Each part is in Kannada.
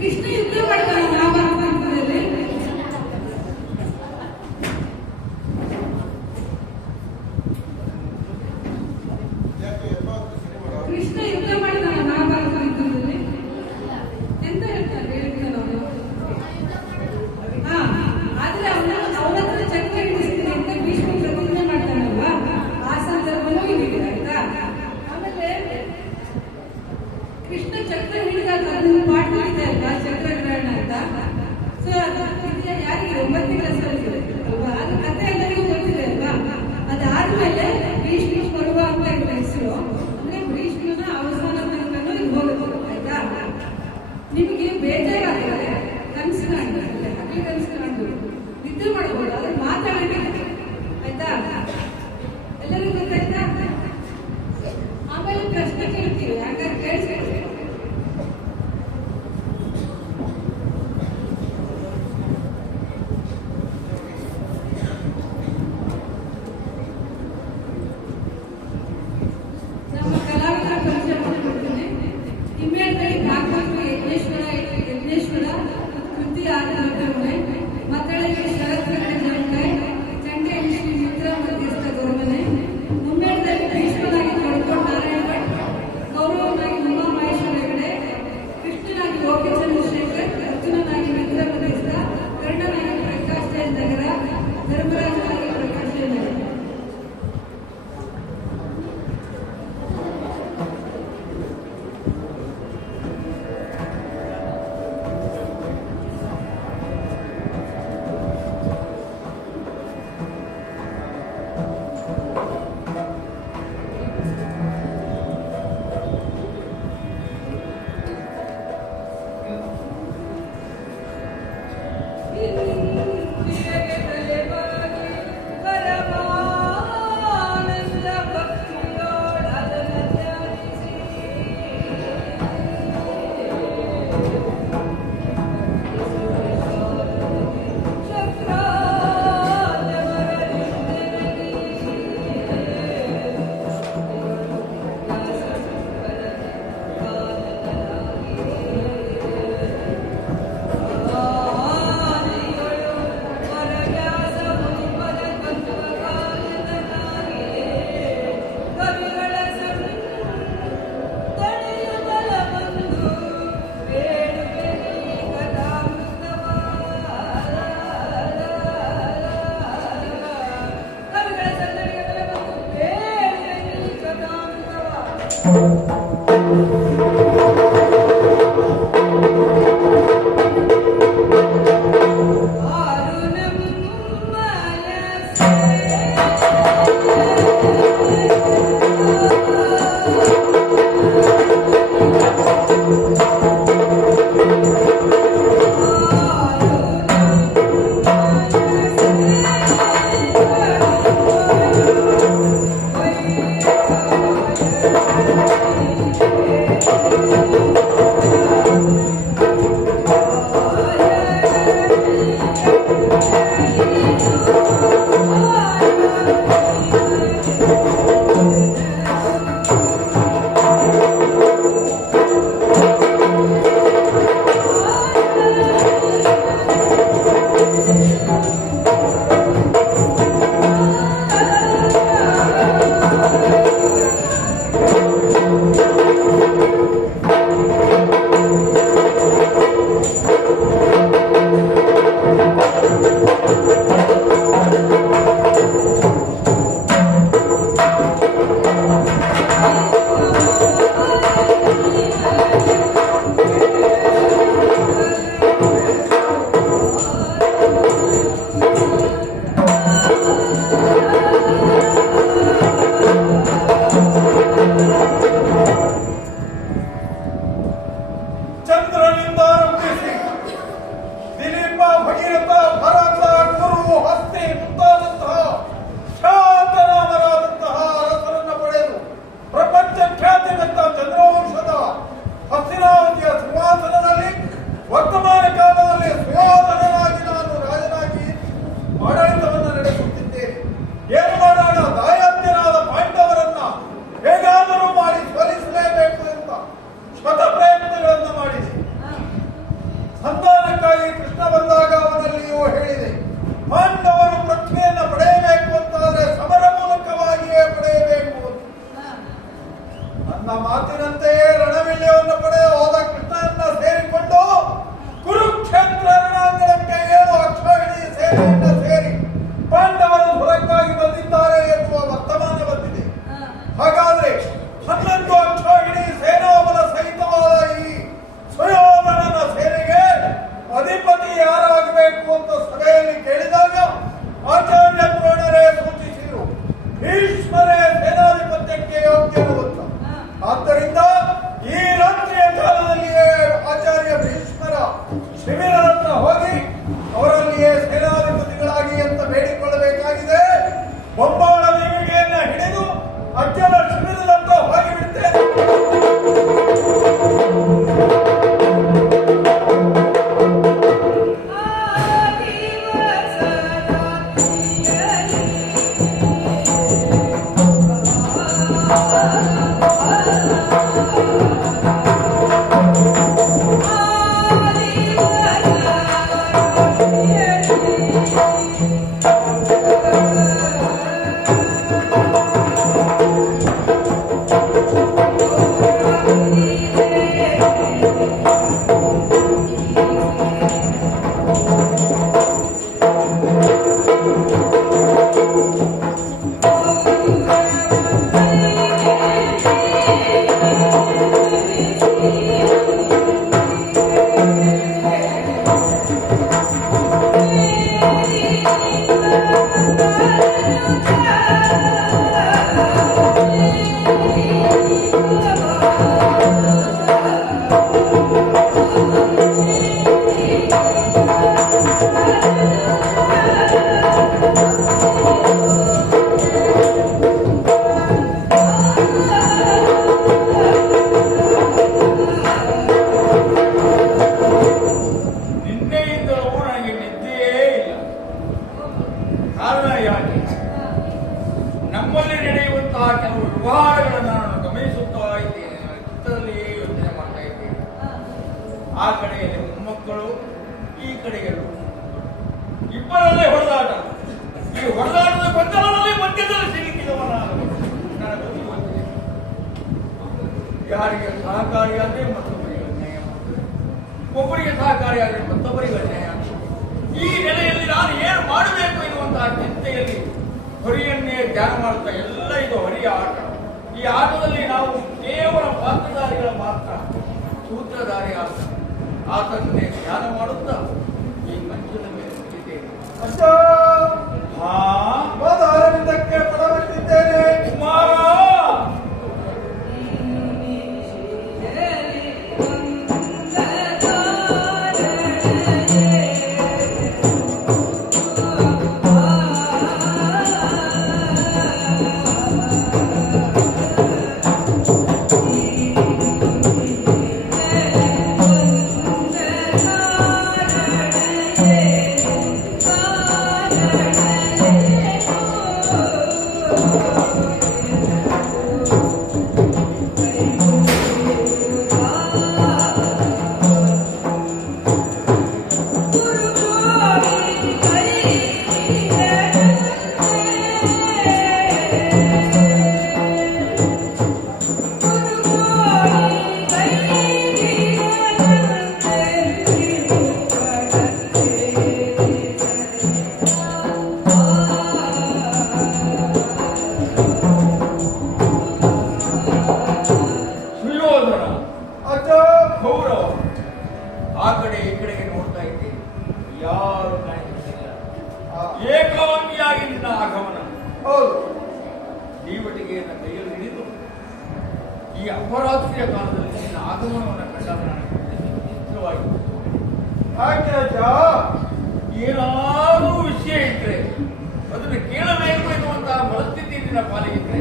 ಕೃಷ್ಣ ಯುದ್ಧ ಮಾಡ್ತಾನೆ ಮಹಾಭಾರತದಲ್ಲಿ. ಕೃಷ್ಣ ಯುದ್ಧ ಮಾಡ್ತಾನೆ ಮಹಾಭಾರತ ಯುದ್ಧದಲ್ಲಿ ಎಂತ ಹೇಳ್ತಾರೆ ಹೇಳ್ತಾನೆ ಅವನು. ಆದ್ರೆ ಅವನ ಹತ್ರ ಚಕ್ರ ಹಿಡಿಸ್ತೀನಿ ಅಂತ ಭೀಷ್ಮ ಪ್ರತಿಜ್ಞೆ ಮಾಡ್ತಾನಲ್ವಾ, ಆ ಸಂದರ್ಭನೂ ಇದೆ ಆಯ್ತಾ. ಆಮೇಲೆ ಕೃಷ್ಣ ಚಕ್ರ ಹಿಡಿದಾಗ ಅದನ್ನು ಪಾಠವಿದೆ ಅಲ್ವಾ, ಚಕ್ರಗ್ರಹಣ ಅಂತ. ಸೊ ಅದು ಯಾರಿಗೆ 9ನೇ ಕ್ಲಾಸಲ್ಲಿ ಅಲ್ವಾ, ಅದು ಕಥೆ ಎಲ್ಲರಿಗೂ ಗೊತ್ತಿದೆ ಅಲ್ವಾ. ಅದಾದ್ಮೇಲೆ ಭೀಷ್ಮ ಪರ್ವ ಅಂತ ಹೆಸರು, ಅಂದ್ರೆ ಭೀಷ್ಮನ ಅವಸಾನ ತನಕನೂ ಇದು ಹೋಗುತ್ತೆ ಆಯ್ತಾ. ನಿಮಗೆ ಬೇಜಾರಾಗ್ತದೆ, ಕನಸು ಕಾಣ್ತಾರೆ, ಹಾಗೆ ಕನಸು ಕಾಣ್ಬೋದು, ನಿದ್ದೆ ಮಾಡ್ಬೋದು, ಅದ್ರ ಮಾತಾಡಬೇಕು ಆಯ್ತಾ. ಎಲ್ಲರಿಗೂ ಗೊತ್ತಾಯ್ತಾ. ಆಮೇಲೆ ಪ್ರಶ್ನೆ ಕೇಳ್ತೀವಿ, ಯಾಕಂದ್ರೆ ಕೇಳಿಸ್ಕೊಳ್ಳಿ. ನಮ್ಮ ಕಲಾವಿದರ ಪರಿಚಯ ಮಾಡಿಕೊಡ್ತೀನಿ. ಹಿಮ್ಮೇಳದಲ್ಲಿ ಭಾಗವತರು ಯಜ್ಞೇಶ್ವರ ಕೃತಿ ಆಧಾರವೇ ಮಕ್ಕಳಿಗೆ ಶರತ್ ಜಂಟೆ ಚಂಡೆ ಶ್ರೀ ಮಿತ್ರ ಮಧ್ಯಸ್ಥ ಗೌರವನೆ. ಮುಮ್ಮೇಳದಲ್ಲಿ ಭೀಷ್ಮನಾಗಿ ಕಡ್ಕೊಂಡು ನಾರಾಯಣ ಭಟ್, ಗೌರವನಾಗಿ ಉಮಾ ಮಹೇಶ್ವರ ಹೆಗಡೆ, ಕೃಷ್ಣನಾಗಿ ಲೋಕಿ ಚಂದ್ರಶೇಖರ್, ಅರ್ಜುನನಾಗಿ ಮಿತ್ರ ಮಧ್ಯಸ್ಥ, ಕರ್ಣನಾಗಿ ಪ್ರಕಾಶ್ ಜೈನ್ ನಗರ, ಧರ್ಮರಾಜನಾಗಿ ಪ್ರಕಾಶ್ ಜೈನ್ ನಗರ. ಮಕ್ಕಳು ಈ ಕಡೆಗೆ ಇಬ್ಬರಲ್ಲೇ ಹೊಡೆದಾಟ. ಈ ಹೊಡೆದಾಟದ ಗೊಂದಲದಲ್ಲಿ ಮಧ್ಯದಲ್ಲಿ ಸಿಲುಕಿದವನ ನನಗೆ ಗೊತ್ತಿದೆ. ಯಾರಿಗೆ ಸಹಕಾರಿಯಾದರೆ ಮತ್ತೊಬ್ಬರಿಗೆ ಅನ್ಯಾಯ ಮಾಡ್ತದೆ, ಒಬ್ಬರಿಗೆ ಸಹಕಾರಿಯಾದರೆ ಮತ್ತೊಬ್ಬರಿಗೆ ಅನ್ಯಾಯ ಆಗ್ತದೆ. ಈ ನೆಲೆಯಲ್ಲಿ ನಾನು ಏನು ಮಾಡಬೇಕು ಎನ್ನುವಂತಹ ಚಿಂತೆಯಲ್ಲಿ ಹೊರಿಯನ್ನೇ ಧ್ಯಾನ ಮಾಡುತ್ತಾ ಎಲ್ಲ ಇದು ಹೊರಿಯ ಆಟ. ಈ ಆಟದಲ್ಲಿ ನಾವು ಕೇವಲ ಪಾತ್ರಧಾರಿಗಳ ಮಾತ್ರ, ಸೂತ್ರಧಾರಿ ಆಟ. ಆತನ್ನೇ ಧ್ಯಾನ ಮಾಡುತ್ತಾ ಈ ಮಂಚದ ಮೇಲೆ ಕುಳಿತಿದ್ದೇನೆ. ಅರವಿಂದಕ್ಕೆ ಪಡಬಟ್ಟಿದ್ದೇನೆ ಕುಮಾರ. ಗೌರವ ಆ ಕಡೆ ಈ ಕಡೆಗೆ ನೋಡ್ತಾ ಇದ್ದೇನೆ, ಯಾರು ಕಾಣಿಸುತ್ತಿಲ್ಲ. ಏಕಾಂಗಿಯಾಗಿ ನಿನ್ನ ಆಗಮನ. ಹೌದು, ದೀವಟಿಗೆಯನ್ನು ಕೈಯಲ್ಲಿ ಹಿಡಿದು ಈ ಅಪರಾತ್ರಿಯ ಕಾಲದಲ್ಲಿ ನಿನ್ನ ಆಗಮನವನ್ನು ಕಂಡಾಗ ನನಗೆ ವಿಚಿತ್ರವಾಯಿತು. ಯಾಕೆ ಅಜ್ಜ? ಏನಾದರೂ ವಿಷಯ ಇದ್ರೆ ಅದನ್ನು ಕೇಳಬೇಕು ಎನ್ನುವಂತಹ ಪರಿಸ್ಥಿತಿ ನಿನ್ನ ಪಾಲಿಗಿದ್ರೆ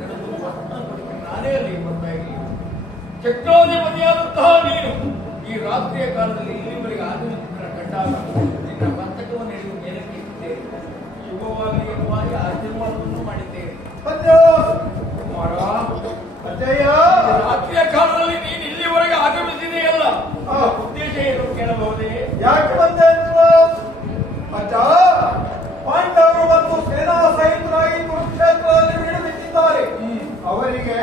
ನನಗೊಂದು ವಸ್ತ್ರ ಕೊಟ್ಟು ನಾನೇ ಅಲ್ಲಿ ಬರ್ತಾ ಇರಲಿಲ್ಲ. ಚಕ್ರಾಧಿಪತಿಯಾದಂತಹ ನೀನು ಈ ರಾತ್ರಿಯ ಕಾಲದಲ್ಲಿ ಇಲ್ಲಿವರೆಗೆ ಆಗಮಿಸಿದ ಕಂಡಾಗ ನಿನ್ನ ಪಂತಕವನ್ನು ಹಿಡಿದು ಮೇಲಕ್ಕೆ ಇಟ್ಟಿದ್ದೇನೆ. ಶುಭವಾಗಿ ಎನ್ನುವಾಗಿ ಆಶೀರ್ವಾದವನ್ನು ಮಾಡಿದ್ದೇನೆ. ಕುಮಾರ, ಅಜ್ಜಯ್ಯ, ರಾತ್ರಿಯ ಕಾಲದಲ್ಲಿ ನೀನು ಇಲ್ಲಿವರೆಗೆ ಆಗಮಿಸಿದೆಯಲ್ಲ, ಉದ್ದೇಶ ಏನು ಕೇಳಬಹುದೇ? ಯಾಕೆ ಬಂದೆ ಅಜ್ಜ? ಪಾಂಡವರು ಮತ್ತು ಸೇನಾ ಸಹಿತರಾಗಿ ಕುರುಕ್ಷೇತ್ರದಲ್ಲಿ ಬೀಡುಬಿಟ್ಟಿದ್ದಾರೆ. ಅವರಿಗೆ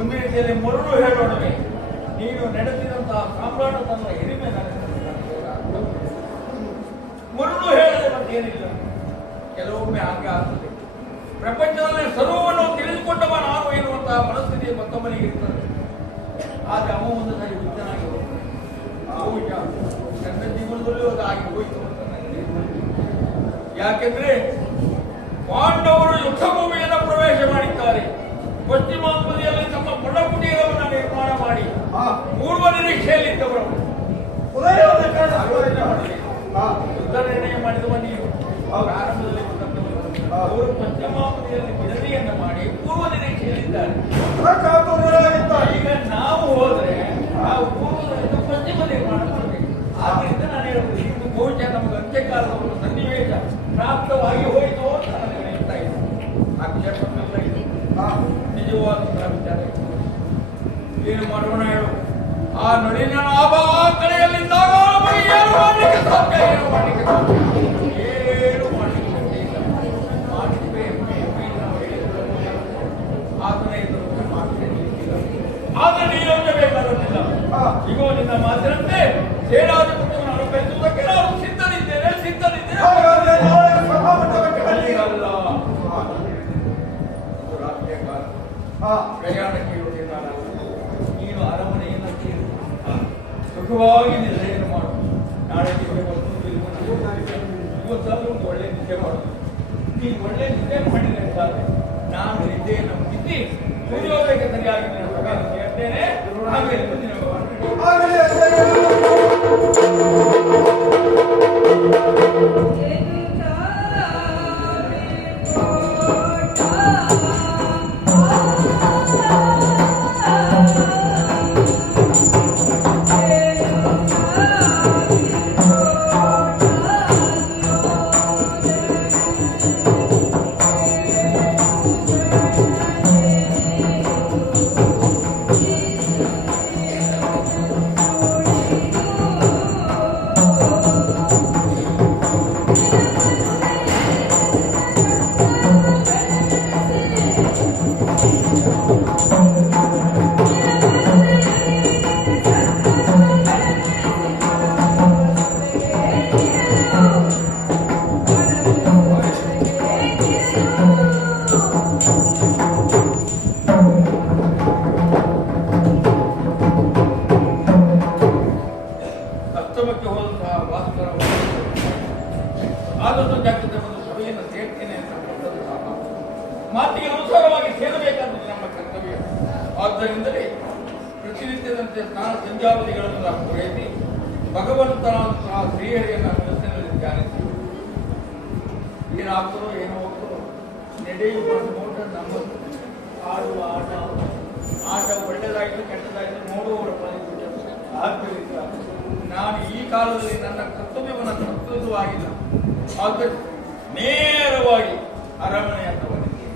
ಒಂದು ರೀತಿಯಲ್ಲಿ ಮರುಳು ಹೇಳೋಣವೇ, ನೀನು ನಡೆಸಿದಂತಹ ಸಾಮ್ರಾಟ ತನ್ನ ಹಿರಿಮೆ ಮರುಳು ಹೇಳದೆ ಮತ್ತೇನಿಲ್ಲ. ಕೆಲವೊಮ್ಮೆ ಹಾಗೆ ಆಗ್ತದೆ. ಪ್ರಪಂಚದಲ್ಲಿ ಸರ್ವವನ್ನು ತಿಳಿದುಕೊಂಡವ ನಾನು ಎನ್ನುವಂತಹ ಮನಸ್ಥಿತಿ ಮತ್ತೊಮ್ಮನಿಗೆ ಇರ್ತದೆ. ಆದ್ರೆ ಅವ ಒಂದು ಸರಿ ಹುಚ್ಚನಾಗಿ ನನ್ನ ಜೀವನದಲ್ಲೂ ಅದು ಆಗಿ ಹೋಯಿತು ಅಂತ ನನಗೆ. ಯಾಕೆಂದ್ರೆ ಪಾಂಡವರು ಯುದ್ಧ ಭೂಮಿಯನ್ನು ಪ್ರವೇಶ ಮಾಡಿದ್ದಾರೆ. ಪಶ್ಚಿಮಾಂಬದಿಯಲ್ಲಿ ತಮ್ಮ ಪುಟಕುಟೀರವನ್ನು ನಿರ್ಮಾಣ ಮಾಡಿ ಪೂರ್ವ ನಿರೀಕ್ಷೆಯಲ್ಲಿದ್ದವರು ಯುದ್ಧ ನಿರ್ಣಯ ಮಾಡಿದವ ನೀವು. ಪ್ರಾರಂಭದಲ್ಲಿ ಅವರು ಪಶ್ಚಿಮಾಂಬದಿಯಲ್ಲಿ ಬಿಡದಿಯನ್ನು ಮಾಡಿ ಪೂರ್ವ ನಿರೀಕ್ಷೆಯಲ್ಲಿದ್ದಾರೆ. ಈಗ ನಾವು ಹೋದ್ರೆ ನಾವು ಪೂರ್ವದಿಂದ ಪಶ್ಚಿಮ ನಿರ್ಮಾಣ ಮಾಡಬೇಕು. ಆದ್ದರಿಂದ ನಾನು ಹೇಳುವುದು ಇದು ಬಹುಶಃ ನಮಗೆ ಅಂತ್ಯಕಾಲದ ಒಂದು ಸನ್ನಿವೇಶ ಪ್ರಾಪ್ತವಾಗಿ ಹೋಯಿತು ಅಂತ ನನಗೆ ಹೇಳ್ತಾ ಇದ್ದೆ. ಆಕ್ಷೇಪಕ್ಕೆಲ್ಲ ಇದು ನಿಜವಾದ ವಿಚಾರ. ಏನು ಮಾಡೋಣ ಹೇಳು? ಆ ನಳಿನ ಲಾಭ ಕಡೆಯಲ್ಲಿದ್ದಾಗ ಏನು ಮಾಡಲಿಕ್ಕೆ ಸಾಧ್ಯ? ಏನು ಮಾಡಲಿಕ್ಕೆ ಸಾಧ್ಯ? ಏನು ಮಾಡಲಿಕ್ಕೆ ಇಲ್ಲ. ಆತನ ಎದುರು ಮಾತೇನಿಲ್ಲ. ಆದ್ರೆ ನೀನೊಂದಬೇಕಾಗುತ್ತಿಲ್ಲ. ಈಗ ನಿನ್ನ ಮಾತಿನಂತೆ ಸೇನಾಧಿಪತಿಯನ್ನು ಅನುಕರಿಸುವುದಕ್ಕೆ ನಾವು ಸಿದ್ಧರಿದ್ದೇನೆ. ಅಲ್ಲ, ರಾತ್ರಿಯ ಕಾಲ ಪ್ರಯಾಣಕ್ಕೆ ಇರುವುದಿಲ್ಲ. ನೀನು ಅರಮನೆಯನ್ನು ಸೇರಿ ಸುಖವಾಗಿ ನಿದ್ರೆಯನ್ನು ಮಾಡು. ನಾಳೆ ಇವತ್ತಾದ್ರೂ ಒಂದು ಒಳ್ಳೆ ನಿದ್ದೆ ಮಾಡು. ನೀನು ಒಳ್ಳೆ ನಿದ್ದೆ ಮಾಡಿದ್ರೆ ಅಂತಾದ್ರೆ ನಾನು ನಿದ್ದೆಯನ್ನು ಮುಗಿಸಿ ಸೂರ್ಯೋದಯಕ್ಕೆ ಸರಿಯಾಗಿ ನನ್ನ ಪ್ರಕಾರ ಹೇಳ್ತೇನೆ. ಆಮೇಲೆ ಮುಂದಿನ ಅಸ್ತಮಕ್ಕೆ ಹೋದಂತಹ ಭಾಸ್ಕರ ಆದಷ್ಟು ಜಾಗೃತಿ ಒಂದು ಸಭೆಯನ್ನು ಸೇರ್ತೇನೆ ಅಂತ ಮಾತಿಗೆ ಅನುಸಾರವಾಗಿ ಸೇರಬೇಕಾದದ್ದು ನಮ್ಮ ಕರ್ತವ್ಯ. ಆದ್ದರಿಂದಲೇ ಪ್ರತಿನಿತ್ಯದಂತೆ ಸ್ನಾನ ಸಂಧ್ಯಾವಧಿಗಳನ್ನು ನಾವು ಪೂರೈಸಿ ಭಗವಂತನಂತಹ ಶ್ರೀಹರಿಯನ್ನು ಮನಸ್ಸಿನಲ್ಲಿ ಧ್ಯಾನಿಸಿ ಏನಾಗ್ತದೋ ಏನೋ ಹೋಗ್ತದೋ ನಡೆಯುವ ನೋಟ ನಮ್ಮದು. ಆಡುವ ಆಟ ಒಳ್ಳೆಯದಾಯಿತು ಕೆಟ್ಟದಾಯಿತು ನೋಡುವವರ ಪಾಲಿಗೆ. ಆದ್ದರಿಂದ ನಾನು ಈ ಕಾಲದಲ್ಲಿ ನನ್ನ ಕರ್ತವ್ಯವನ್ನು ತಪ್ಪಿಸುವಾಗಿಲ್ಲ. ಆದ್ದರಿಂದ ನೇರವಾಗಿ ಅರಮನೆ ಅಂತ ಬಂದಿದ್ದೇನೆ.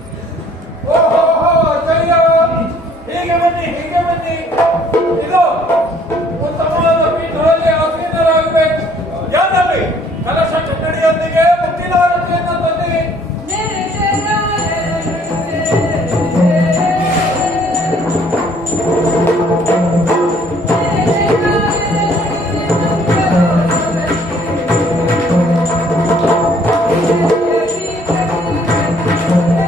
ಹೀಗೆ ಬನ್ನಿ ಇದು ಉತ್ತಮವಾದ ಪೀಠದಲ್ಲಿ ಆಸೀನರಾಗಬೇಕು. ಯಾರಲ್ಲಿ ಕಲಶ ಕನ್ನಡಿಯೊಂದಿಗೆ ಮುಕ್ತಿದಾರತೆಯನ್ನು ತಂದಿರಿ. Thank you.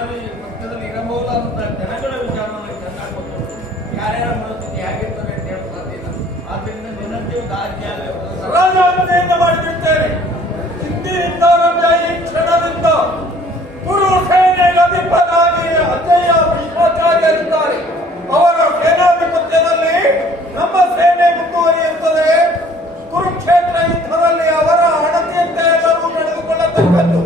ಸೇನಾದಿ ಪಕ್ಷದಲ್ಲಿ ಇರಬಹುದಾದಂತಹ ಜನಗಳ ವಿಚಾರವನ್ನು ಚೆನ್ನಾಗಿ ಗೊತ್ತು. ಯಾರ್ಯಾರ ಮನಸ್ಥಿತಿ ಹೇಗಿರ್ತದೆ ಅಂತ ಹೇಳಕ್ ಸಾಧ್ಯ ಇಲ್ಲ. ಆದ್ದರಿಂದ ನಿನ್ನಂತೆ ಒಂದು ಆಜ್ಞೆ ರಾಜಾಜ್ಞೆಯನ್ನು ಮಾಡಿಬಿಡ್ತೇನೆ. ಇಂದಿನಿಂದ ಈ ಕ್ಷಣದಿಂದ ಕುರು ಸೇನೆಗೆ ಅಧಿಪನಾಗಿ ಅಜಯ ಭೀಷ್ಮಾಚಾರ್ಯರಿದ್ದಾರೆ. ಅವರ ಸೇನಾಧಿಪತ್ಯದಲ್ಲಿ ನಮ್ಮ ಸೇನೆ ಮುಂದುವರಿಯುತ್ತದೆ. ಕುರುಕ್ಷೇತ್ರ ಯುದ್ಧದಲ್ಲಿ ಅವರ ಅಣತಿಯಂತೆ ಎಲ್ಲರೂ ನಡೆದುಕೊಳ್ಳತಕ್ಕದ್ದು.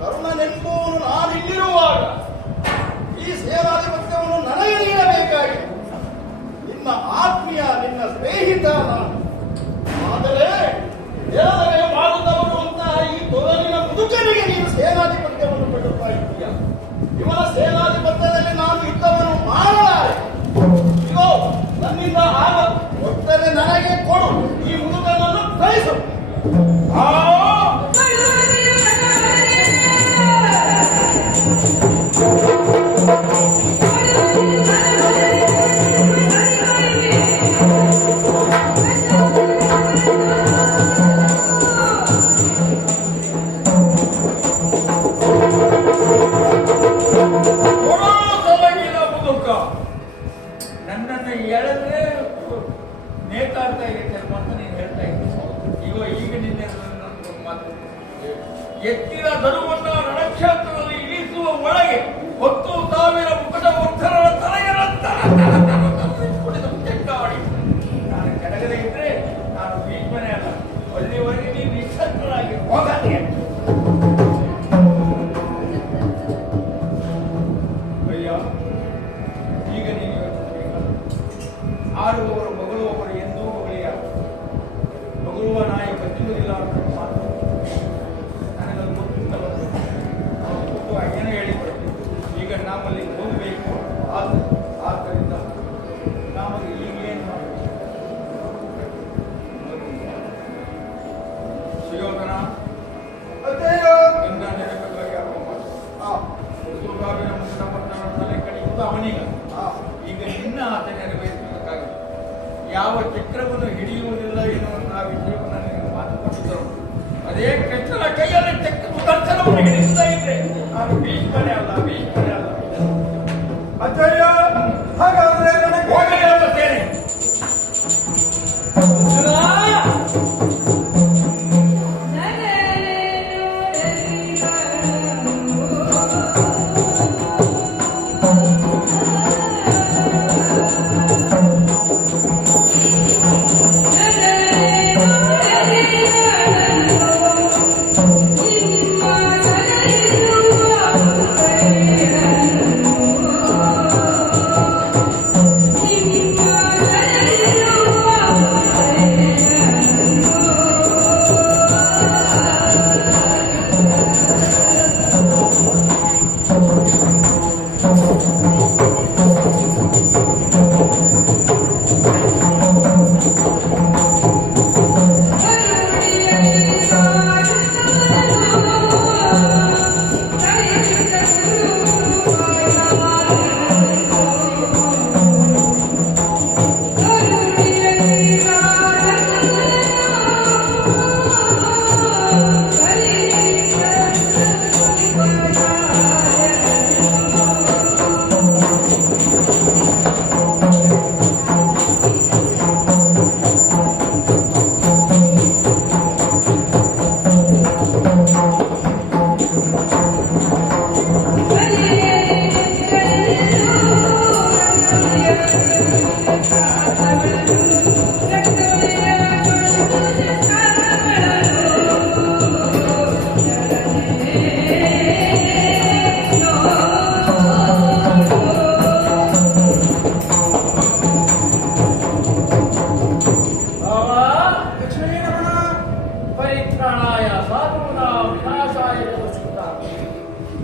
ಕರುಣನೆಂಬುವನು ನಾನಿಲ್ಲಿರುವಾಗ ಈ ಸೇನಾಧಿಪತ್ಯವನ್ನು ನನಗೆ ನೀಡಬೇಕಾಗಿ ನಿನ್ನ ಆತ್ಮೀಯ ನಿನ್ನ ಸ್ನೇಹಿತ ನಾನು. ಆದರೆ ದೇವರೇ ಮಾಡುತ್ತವರು ಅಂತ ಈ ತೊರಲಿನ ಮುದುಕನಿಗೆ ನೀನು ಸೇನಾಧಿಪತ್ಯವನ್ನು ಬಿಡುತ್ತಾ ಇದ್ದೀಯ. ಇವನ ಸೇನಾಧಿಪತ್ಯದಲ್ಲಿ ನಾನು ಯುದ್ಧವನ್ನು ಮಾಡಲಾರೆ. ಇಗೋ ನನ್ನಿಂದ ಆಗ ಒಟ್ಟರೆ ನನಗೆ ಕೊಡು, ಈ ಮುದುಕನನ್ನು ಕಳಿಸು. ನನ್ನನ್ನು ಎಳೆದ್ರೆ ನೇತಾಡ್ತಾ ಇದೆ ಅಂತ ನೀನು ಹೇಳ್ತಾ ಇದ್ದೀನಿ. ಈಗ ನಿನ್ನೆ ಮಾತು ಎತ್ತಿನ ಧರುವನ್ನ ರಣಕ್ಷೇತ್ರದಲ್ಲಿ ಇಳಿಸುವ ಒಳಗೆ 10,000 ಮುಖದ ವೃದ್ಧರ ತಲೆಯನ್ನುಡಿ. ನಾನು ಕೆಳಗಡೆ ಇದ್ರೆ ನಾನು ಭೀಷ್ಮನೇ ಅಲ್ಲ. ಅಲ್ಲಿವರೆಗೆ ನೀವು ನಿಶ್ಚಂತರಾಗಿ ಹೋಗದೆ. ಅಯ್ಯ, ಈಗ ನೀನು ಆಡುವವರು ಮಗಳುವವರು ಎಂದೂ ಮಗಳಿಯ ಮಗಳುವ ನಾಯಿ ಬಚ್ಚುವುದಿಲ್ಲ ಅಂತ ಮಾತು ನನಗದು ಗೊತ್ತಿತ್ತಲ್ಲ. ಏನು ಹೇಳಿದ್ರು. ಈಗ ನಮ್ಮಲ್ಲಿ ಹೋಗಬೇಕು. ಆದ್ದರಿಂದ ನಮಗೆ ಈಗೇನು ಮಾಡಬೇಕು? ಸುಯೋಧನ ಗಂಗಾ ನೆನಪಿಗಾಗಿ ಸುಗಾವಿನ ಮುಂದಿನ ಪಟ್ಟಣ ತಲೆ ಕಡಿಯುವುದು ಅವನಿಗ. ಈಗ ನಿನ್ನ ಆಸೆ ನೆರವೇರಿಸಬೇಕಾಗಿದೆ. ಯಾವ ಚಕ್ರವನ್ನು ಹಿಡಿಯುವುದಿಲ್ಲ ಎನ್ನುವಂತಹ ವಿಷಯವನ್ನು ನನಗೆ ಮಾತು ಕೊಟ್ಟಿದ್ದರು. ಅದೇ ಕೃಷ್ಣನ ಕೈಯಲ್ಲಿ ಚಕ್ರ ಸುದರ್ಶನವನ್ನು ಹಿಡಿಯುತ್ತಾ ಇದ್ದೆ. ನಾನು ಭೀಷ್ಮನೇ ಅಲ್ಲ, ಭೀಷ್ಮನೇ ಅಲ್ಲ. ಅಜಯ, ಹಾಗಾದ್ರೆ ನನಗೆ ಹೋಗಲಿ ನಮ್ಮ ಸೇನೆ.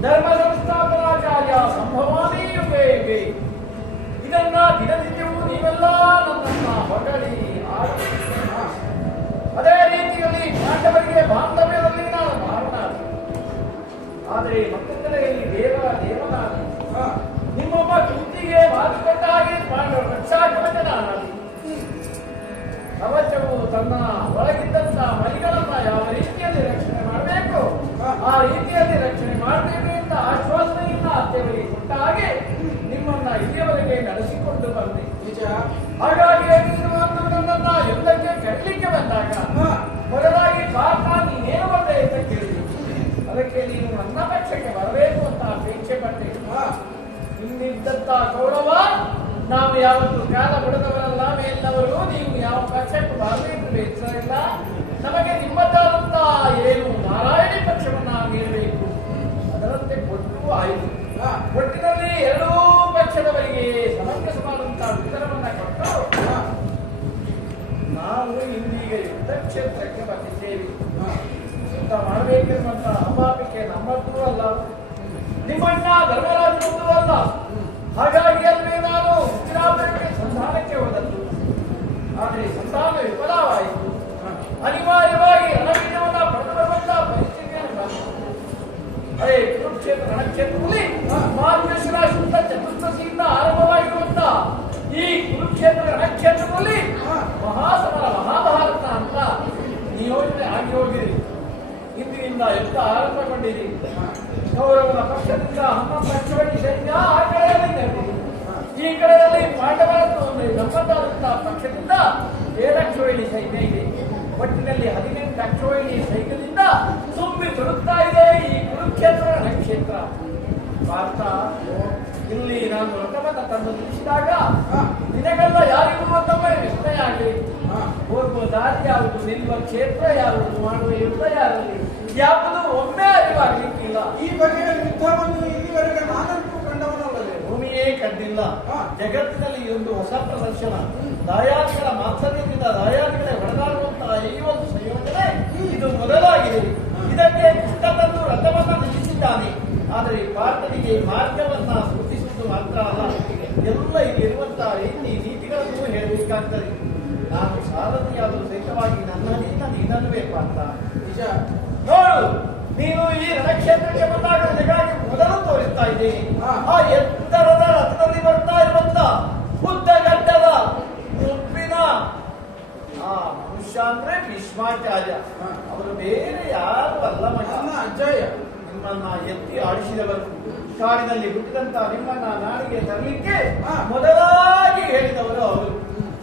ಧರ್ಮ ಸಂಸ್ಥಾಪನಾಚಾರ್ಯ ಸಂಭವಾಮಿ ಯುಗೇ ಯುಗೇ. ಇದನ್ನ ದಿನನಿತ್ಯವೂ ನೀವೆಲ್ಲ ನನ್ನನ್ನ ಹೊಗಳಿ ಆಡಿ ಅದೇ ರೀತಿಯಲ್ಲಿ ಪಾಂಡವರಿಗೆ ಬಾಂಧವ್ಯದಲ್ಲಿ ನಾನು ಮಾತನಾಡಿ, ಆದರೆ ಮತ್ತೊಂದೆಡೆಯಲ್ಲಿ ದೇವನಾದಿ ನಿಮ್ಮೊಬ್ಬ ಕೀರ್ತಿಗೆ ಮಾತುಕಟ್ಟ ಹಾಗೆ ಪಾಂಡವ ರಕ್ಷಾಕವಚನಾದಿ. ಕವಚವು ತನ್ನ ಒಳಗಿದ್ದಂತ ಮರಿಗಳನ್ನ ಯಾವ ರೀತಿಯಲ್ಲಿ ರಕ್ಷಣೆ ಮಾಡಬೇಕು ಆ ರೀತಿಯಲ್ಲಿ ರಕ್ಷಣೆ ಮಾಡಬೇಕು ಅಂತ ಆಶ್ವಾಸನೆಯನ್ನ ಅತ್ತೆಯವರಿಗೆ ಕೊಟ್ಟ ಹಾಗೆ ನಿಮ್ಮನ್ನ ಇಲ್ಲಿಯವರೆಗೆ ನಡೆಸಿಕೊಂಡು ಬಂದೆ. ನಿಜ. ಹಾಗಾಗಿ ನೀನು ನನ್ನನ್ನ ಯುದ್ಧಕ್ಕೆ ಕರೀಲಿಕ್ಕೆ ಬಂದಾಗ ಮೊದಲಾಗಿ ಪಾಪ ನೀನೇನು ಬಂದೆ ಅಂತ ಕೇಳಿದೆ. ಅದಕ್ಕೆ ನೀನು ನನ್ನ ಪಕ್ಷಕ್ಕೆ ಬರಬೇಕು ಅಂತ ಅಪೇಕ್ಷೆ ಪಟ್ಟೆ. ಇನ್ನಿದ್ದಂತ ಗೌರವ ನಾವು ಯಾವತ್ತು ಕಾಲ ಬಿಡದವರಲ್ಲ, ನಾವೆಲ್ಲವರು ನೀವು ಯಾವ ಪಕ್ಷಕ್ಕೆ ಬರಬೇಕು ಇಲ್ಲ. ನಮಗೆ ನಿಮ್ಮದಾದಂತ ಏನು ನಾರಾಯಣಿ ಪಕ್ಷವನ್ನ ನೀಡಬೇಕು ಅದರಂತೆ ಕೊಟ್ಟು ಆಯಿತು. ಒಟ್ಟಿನಲ್ಲಿ ಎರಡೂ ಪಕ್ಷದವರಿಗೆ ಸಮಂಜಸವಾದಂತಹ ಉತ್ತರವನ್ನ ಕೊಟ್ಟು ನಾವು ಇಂದೀಗ ಯುದ್ಧ ಕ್ಷೇತ್ರಕ್ಕೆ ಬಂದಿದ್ದೇವೆ. ಯುದ್ಧ ಮಾಡಬೇಕೆನ್ನುವಂತಹ ಹಪಾಪಿಕೆ ನಮ್ಮದ್ದು ಅಲ್ಲ, ನಿಮ್ಮಣ್ಣ ಧರ್ಮರಾಜನದ್ದು ಅಲ್ಲ. ಹಾಗಾಗಿ ಅಲ್ಲಿ ನಾನು ಉಚ್ಚಿರಾಪುರಕ್ಕೆ ಸಂಧಾನಕ್ಕೆ ಹೋದದ್ದು. ಆದರೆ ಸಂಧಾನ ವಿಫಲವಾಯಿತು. ಅನಿವಾರ್ಯವಾಗಿ ರಣವೀರವನ್ನ ಪಡೆದು ಬರುವಂತಹ ಪರಿಸ್ಥಿತಿಯನ್ನು ಬಂತು. ಅದೇ ಕುರುಕ್ಷೇತ್ರ ರಣಕ್ಷೇತ್ರದಲ್ಲಿ ಮಾರ್ಗಶಿರ ಶುದ್ಧ ಚತುರ್ದಶಿಯಿಂದ ಆರಂಭವಾಗಿರುವಂತಹ ಈ ಕುರುಕ್ಷೇತ್ರ ರಣಕ್ಷೇತ್ರದಲ್ಲಿ ಮಹಾಸಮರ ಮಹಾಭಾರತ ಅಂತ ನಿಯೋಜನೆ ಆಗಿ ಹೋಗಿರಿ. ಇಂದಿನಿಂದ ಯುದ್ಧ ಆರಂಭಗೊಂಡಿದೆ. ಕೌರವನ ಪಕ್ಷದಿಂದ ಹನ್ನೊಂದು ಪಕ್ಷವಾಗಿ ಸೈನ್ಯ ಆ ಕಡೆಯಲ್ಲಿ ನಡೆದಿದೆ. ಈ ಕಡೆಯಲ್ಲಿ ಪಾಂಡವರನ್ನು ಒಂದು ನಮ್ಮದಾದಂತಹ ಪಕ್ಷದಿಂದ 7 ಲಕ್ಷ ಸೈನ್ಯ ಇದೆ. ಒಟ್ಟಿನಲ್ಲಿ 18 ಲಕ್ಷ ಸೈನ್ಯದಿಂದ ತುಂಬಿ ತುಳುಕ್ತಾ ಇದೆ ಈ ಕುರುಕ್ಷೇತ್ರ ರಣಕ್ಷೇತ್ರ. ಭಾರತ ಇಲ್ಲಿ ನಾನು ರಥವನ್ನು ತಂದು ನಿಲ್ಲಿಸಿದಾಗ ನಿನಗೆಲ್ಲ ಯಾರಿಗೂ ತಮ್ಮ ವಿಸ್ಮಯ ಆಗಲಿ. ಹೋಗುವ ದಾರಿ ಯಾವುದು, ನಿಲ್ಲುವ ಕ್ಷೇತ್ರ ಯಾವುದು, ಮಾಡುವ ಯುದ್ಧ ಯಾರಲ್ಲಿ ಯಾವುದು ಒಮ್ಮೆ ಅರಿವಾಗಲಿಕ್ಕಿಲ್ಲ. ಈ ಬಗೆಯ ಯುದ್ಧವನ್ನು ಇಲ್ಲಿವರೆಗೆ ನಾನಂತೂ ಕಂಡವನಲ್ಲದೆ ಭೂಮಿಯೇ ಕಂಡಿಲ್ಲ. ಜಗತ್ತಿನಲ್ಲಿ ಒಂದು ಹೊಸ ಪ್ರದರ್ಶನ. ದಾಯಾದಿಗಳ ಮಾತ್ಸರ್ಯದಿಂದ ದಾಯಾದಿಗಳೇ ಹೊಡೆದಾಡುವಂತಹ ಈ ಒಂದು ಸಂಯೋಜನೆ ಇದು ಮೊದಲಾಗಿದೆ. ಇದಕ್ಕೆ ಕೃಷ್ಣ ತಂದು ರಥವನ್ನ ನಿಲ್ಲಿಸಿದ್ದಾನೆ. ಆದರೆ ಭಾರತನಿಗೆ ಮಾರ್ಗವನ್ನ ಸೂಚಿಸುವುದು ಮಾತ್ರ ಅಲ್ಲ, ಎಲ್ಲ ಇಲ್ಲಿರುವಂತಹ ರೀತಿ ನೀತಿಗಳನ್ನು ಹೇಳಬೇಕಾಗ್ತದೆ. ನಾನು ಸಾರಥಿಯಾದರೂ ಸಹಿತವಾಗಿ ನನ್ನದೀನ ನೀನಲ್ವೇ ಪಾತ್ರ. ನಿಜ. ನೋಡು, ನೀನು ಈ ರಣಕ್ಷೇತ್ರಕ್ಕೆ ಬಂದಾಗ ನಿನಗಾಗಿ ಮೊದಲು ತೋರಿಸ್ತಾ ಇದ್ದೇನೆ. ಆ ಎತ್ತರದ ರಥದಲ್ಲಿ ಬರ್ತಾ ಇರುವಂತ ಉದ್ದ ಗಡ್ಡದ ಮುಪ್ಪಿನ ಆ ಮನುಷ್ಯ ಅಂದ್ರೆ ಭೀಷ್ಮಾಚಾರ್ಯ. ಅವರು ಬೇರೆ ಯಾರು ಅಲ್ಲ ಮಗನ ಅಜ್ಜಯ್ಯ. ನಿಮ್ಮನ್ನ ಎತ್ತಿ ಆಡಿಸಿದವರು. ಕಾಡಿನಲ್ಲಿ ಹುಟ್ಟಿದಂತ ನಿಮ್ಮನ್ನ ನಾಡಿಗೆ ತರಲಿಕ್ಕೆ ಮೊದಲಾಗಿ ಹೇಳಿದವರು ಅವರು.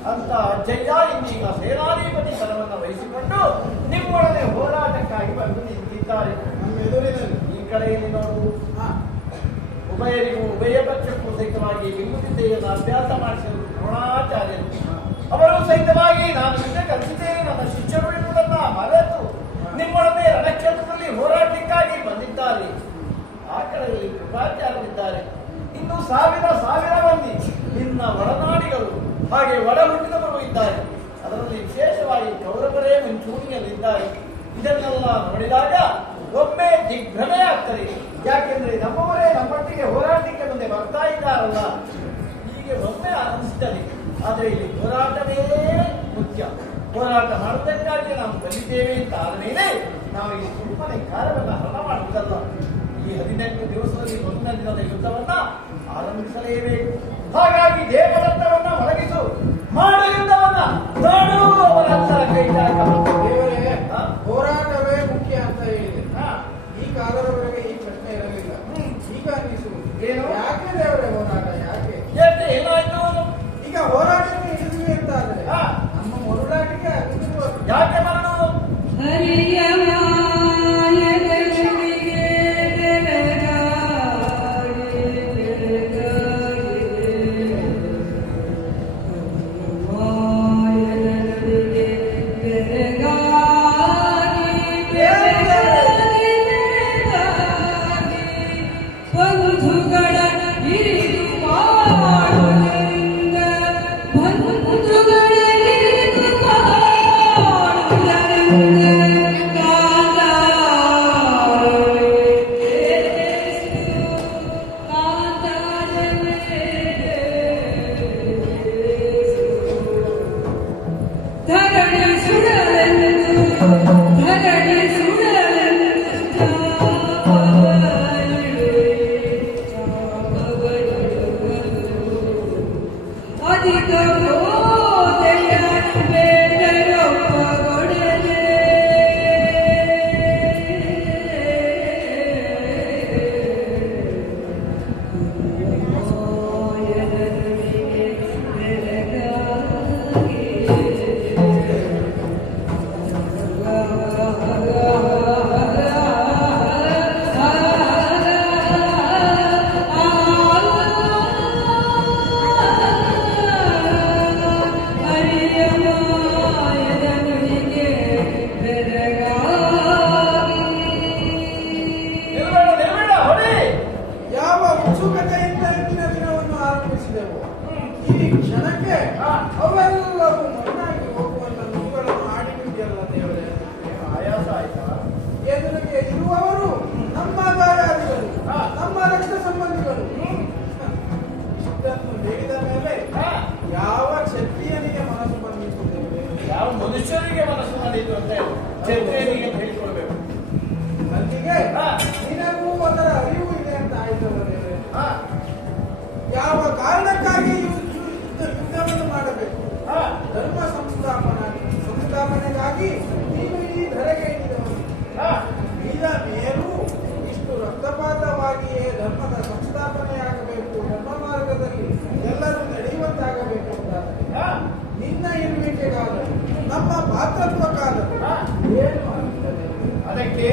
ಅಂತ ಅಜ್ಜಯ್ಯ ಇಂದೀಗ ಸೇನಾಧಿಪತಿ ಪದವನ್ನು ವಹಿಸಿಕೊಂಡು ನಿಮ್ಮೊಡನೆ ಹೋರಾಟಕ್ಕಾಗಿ ಬಂದು ನಿಂತಿದ್ದಾರೆ. ನಮ್ಮ ಎದುರಿನಲ್ಲಿ ಈ ಕಡೆಯಲ್ಲಿ ನೋಡು, ಉಭಯರಿಗೂ ಉಭಯ ಪಕ್ಷಕ್ಕೂ ಸಹಿತವಾಗಿ ವಿಮುಖತೆಯನ್ನು ಅಭ್ಯಾಸ ಮಾಡಿಸಿದರು ದ್ರೋಣಾಚಾರ್ಯರು. ಅವರು ಸಹಿತವಾಗಿ ನಾನು ವಿದ್ಯೆ ಕಲಿಸಿದ್ದೇನೆ, ನನ್ನ ಶಿಷ್ಯರು ಎಂಬುದನ್ನ ಮರೆತು ನಿಮ್ಮೊಡನೆ ರಣಕ್ಷೇತ್ರದಲ್ಲಿ ಹೋರಾಟಕ್ಕಾಗಿ ಬಂದಿದ್ದಾರೆ. ಆ ಕಡೆಯಲ್ಲಿ ಕೃಪಾಚಾರ್ಯರಿದ್ದಾರೆ. ಇನ್ನು ಸಾವಿರ ಮಂದಿ ನಿನ್ನ ಒಡನಾಡಿಗಳು ಹಾಗೆ ಒಡ ಹುಟ್ಟಿದವರು ಇದ್ದಾರೆ. ಅದರಲ್ಲಿ ವಿಶೇಷವಾಗಿ ಕೌರವರೇ ಮುಂಚೂಣಿಯಲ್ಲಿದ್ದಾರೆ. ಇದನ್ನೆಲ್ಲ ನೋಡಿದಾಗ ಒಮ್ಮೆ ದಿಗ್ಭ್ರಮೆ ಆಗ್ತದೆ. ಯಾಕೆಂದ್ರೆ ನಮ್ಮವರೇ ನಮ್ಮೊಟ್ಟಿಗೆ ಹೋರಾಟಕ್ಕೆ ಮುಂದೆ ಬರ್ತಾ ಇದ್ದಾರಲ್ಲ, ಹೀಗೆ ಒಮ್ಮೆ ಅನಿಸ್ತದೆ. ಆದರೆ ಇಲ್ಲಿ ಹೋರಾಟವೇ ಮುಖ್ಯ. ಹೋರಾಟ ಮಾಡುವುದಕ್ಕಾಗಿ ನಾವು ಬಂದಿದ್ದೇವೆ ಅಂತ ಆದಮೇಲೆ ನಾವು ಈ ಸುಮ್ಮನೆ ಕಾರ್ಯವನ್ನು ಹರಣ ಮಾಡುವುದಲ್ಲ. ಈ 18 ದಿವಸದಲ್ಲಿ 1 ದಿನದ ಯುದ್ಧವನ್ನ ಆರಂಭಿಸಲೇಬೇಕು. ಹಾಗಾಗಿ ದೇವದತ್ತವನ್ನ ಒಳಗಿಸು, ಮಾಡು ಯುದ್ಧವನ್ನ, ನೋಡು ಅವರ ಹತ್ತಿರ ಕೈ ದೇವರೇ, ಹೋರಾಟವೇ ಮುಖ್ಯ ಅಂತ ಹೇಳಿದೆ. ಈ ಕಾಲದವರೆಗೆ ಈ ಪ್ರಶ್ನೆ ಇರಲಿಲ್ಲ. ಈಗ ಅನ್ನಿಸುವುದು ಏನು? ಯಾಕೆ ದೇವರೇ ಹೋರಾಟ? ಯಾಕೆ ಏನಾಯ್ತು? ಈಗ ಹೋರಾಟಕ್ಕೆ ಇಳಿದ್ವಿ ಅಂತ ಆದ್ರೆ ನಮ್ಮ ಮೊದಲಾಟಿಗೆ ಯಾಕೆ ಮರಣ? ಹರಿಯ ಉತ್ಸುಕತೆಯಿಂದ ಇಂದಿನ ದಿನವನ್ನು ಆರಂಭಿಸಿದೆವು. ಈ ಕ್ಷಣಕ್ಕೆ ಅವೆಲ್ಲವೂ ಮಣ್ಣಾಗಿ ಹೋಗುವಂತ ನುಡಿಗಳನ್ನು ಆಡಿಬಿಟ್ಟಿಯಲ್ಲ ದೇವರೇ. ಆಯಾಸ ಆಯ್ತಾ? ಎದುರಿಗೆ ಇರುವವರು ನಮ್ಮ ದಾಯಾದಿಗಳು, ನಮ್ಮ ರಕ್ತ ಸಂಬಂಧಿಗಳು. ಇಷ್ಟನ್ನು ಹೇಳಿದ ಮೇಲೆ ಯಾವ ಕ್ಷತ್ರಿಯನಿಗೆ ಮನಸ್ಸು ಬಂದಿತ್ತು ದೇವರೇ? ಯಾವ ಮನುಷ್ಯನಿಗೆ ಮನಸ್ಸು ಮಾಡಿದ್ದು ಅಂತ ಕ್ಷತ್ರಿಯನಿಗೆ ಅಂತ ಹೇಳಿಕೊಳ್ಬೇಕು. ಅಲ್ಲಿಗೆ ನಿನಗೂ ಅದರ ಅರಿವು ಇದೆ ಅಂತ ಆಯ್ತಲ್ಲ ದೇವರೇ. ಯಾವ ಕಾರಣಕ್ಕಾಗಿ ಯುದ್ಧವನ್ನು ಮಾಡಬೇಕು? ಧರ್ಮ ಸಂಸ್ಥಾಪನೆಗಾಗಿ ನೀನು ಈ ಧರೆಗೆ ಇಳಿದವನು. ಇದ ಮೇಲೂ ಇಷ್ಟು ರಕ್ತಪಾತವಾಗಿಯೇ ಧರ್ಮದ ಸಂಸ್ಥಾಪನೆಯಾಗಬೇಕು, ಧರ್ಮ ಮಾರ್ಗದಲ್ಲಿ ಎಲ್ಲರೂ ನಡೆಯುವಂತಾಗಬೇಕು ಅಂತಾದರೆ ನಿನ್ನ ಇರುವಿಕೆಗಾದರೂ ನಮ್ಮ ಪಾತ್ರತ್ವಕ್ಕಾದರೂ ಏನು ಆಗ್ತದೆ? ಅದಕ್ಕೆ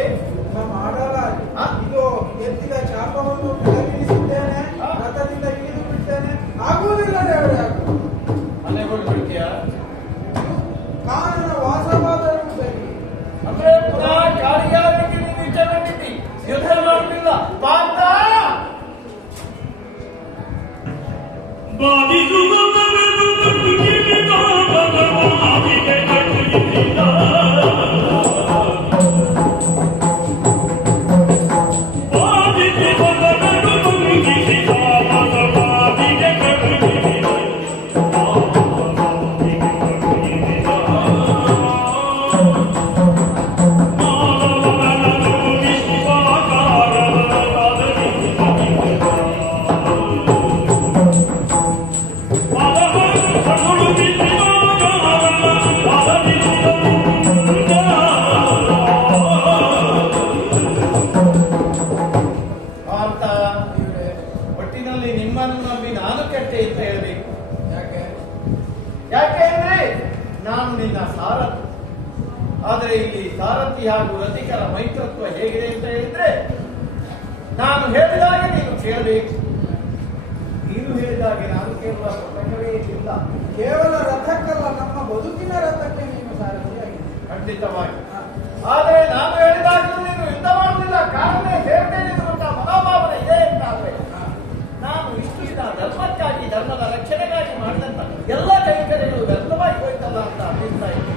ಮಾಡಲಾಗಿ ಇದು ಎತ್ತಿದ ಚಾಪವನ್ನು ಕೆಳಗಿಳಿಸಿದ್ದೇನೆ, ರಥದಿಂದ ಇಳಿದು ಬಿಡ್ತೇನೆ, ಆಗುವುದಿಲ್ಲ ದೇವರೇ. ಮನೆಗೊಳ್ಬಿಡ್ತೀಯ? ಕಾನನ ವಾಸವಾದರೂ ಸರಿ. ಅಂದ್ರೆ ಪುನಃ ಕಾರ್ಯಾಲಯಕ್ಕೆ ನೀನು ಇಚ್ಛೆ ಪಟ್ಟಿದ್ದಿ, ಯುದ್ಧ ಮಾಡುತ್ತಿಲ್ಲ ಪಾತ್ರ ಒಟ್ಟಿನಲ್ಲಿ ನಿಮ್ಮನ್ನು ನಂಬಿ ನಾನು ಕೆಟ್ಟೆ ಅಂತ ಹೇಳಬೇಕು. ಯಾಕೆ ಅಂದ್ರೆ ನಾನು ನಿನ್ನ ಸಾರಥಿ. ಆದರೆ ಇಲ್ಲಿ ಸಾರಥಿ ಹಾಗೂ ರಥಿಕರ ಮೈತ್ರತ್ವ ಹೇಗಿದೆ ಅಂತ ಹೇಳಿದ್ರೆ, ನಾನು ಹೇಳಿದಾಗ ನೀನು ಕೇಳಬೇಕು, ನೀನು ಹೇಳಿದಾಗೆ ನಾನು ಕೇಳುವ ಪ್ರಸಂಗವೇ ಇಲ್ಲ. ಕೇವಲ ರಥಕ್ಕಲ್ಲ, ನಮ್ಮ ಬದುಕಿನ ರಥಕ್ಕೆ ನೀನು ಸಾರಥಿಯಾಗಿದೆ. ಖಂಡಿತವಾಗಿ. ಆದರೆ ನಾನು ಹೇಳಿದಾಗಲೂ ನೀನು ಯುದ್ಧ ಮಾಡುವುದಿಲ್ಲ, ಕಾರಣ ಸೇರ್ತೇನೆ ಎನ್ನುವಂತ ಮನೋಭಾವನೆ ಇದೆ ಅಂತಾದ್ರೆ, ನಾನು ಇಷ್ಟು ದಿನ ಧರ್ಮಕ್ಕಾಗಿ ಧರ್ಮದ ರಕ್ಷಣೆಗಾಗಿ ಮಾಡಿದಂತ ಎಲ್ಲ ಕೈಂಕರ್ಯಗಳು ವ್ಯರ್ಥವಾಗಿ ಹೋಯ್ತಲ್ಲ ಅಂತ ಅನಿಸ್ತಾ ಇದೆ.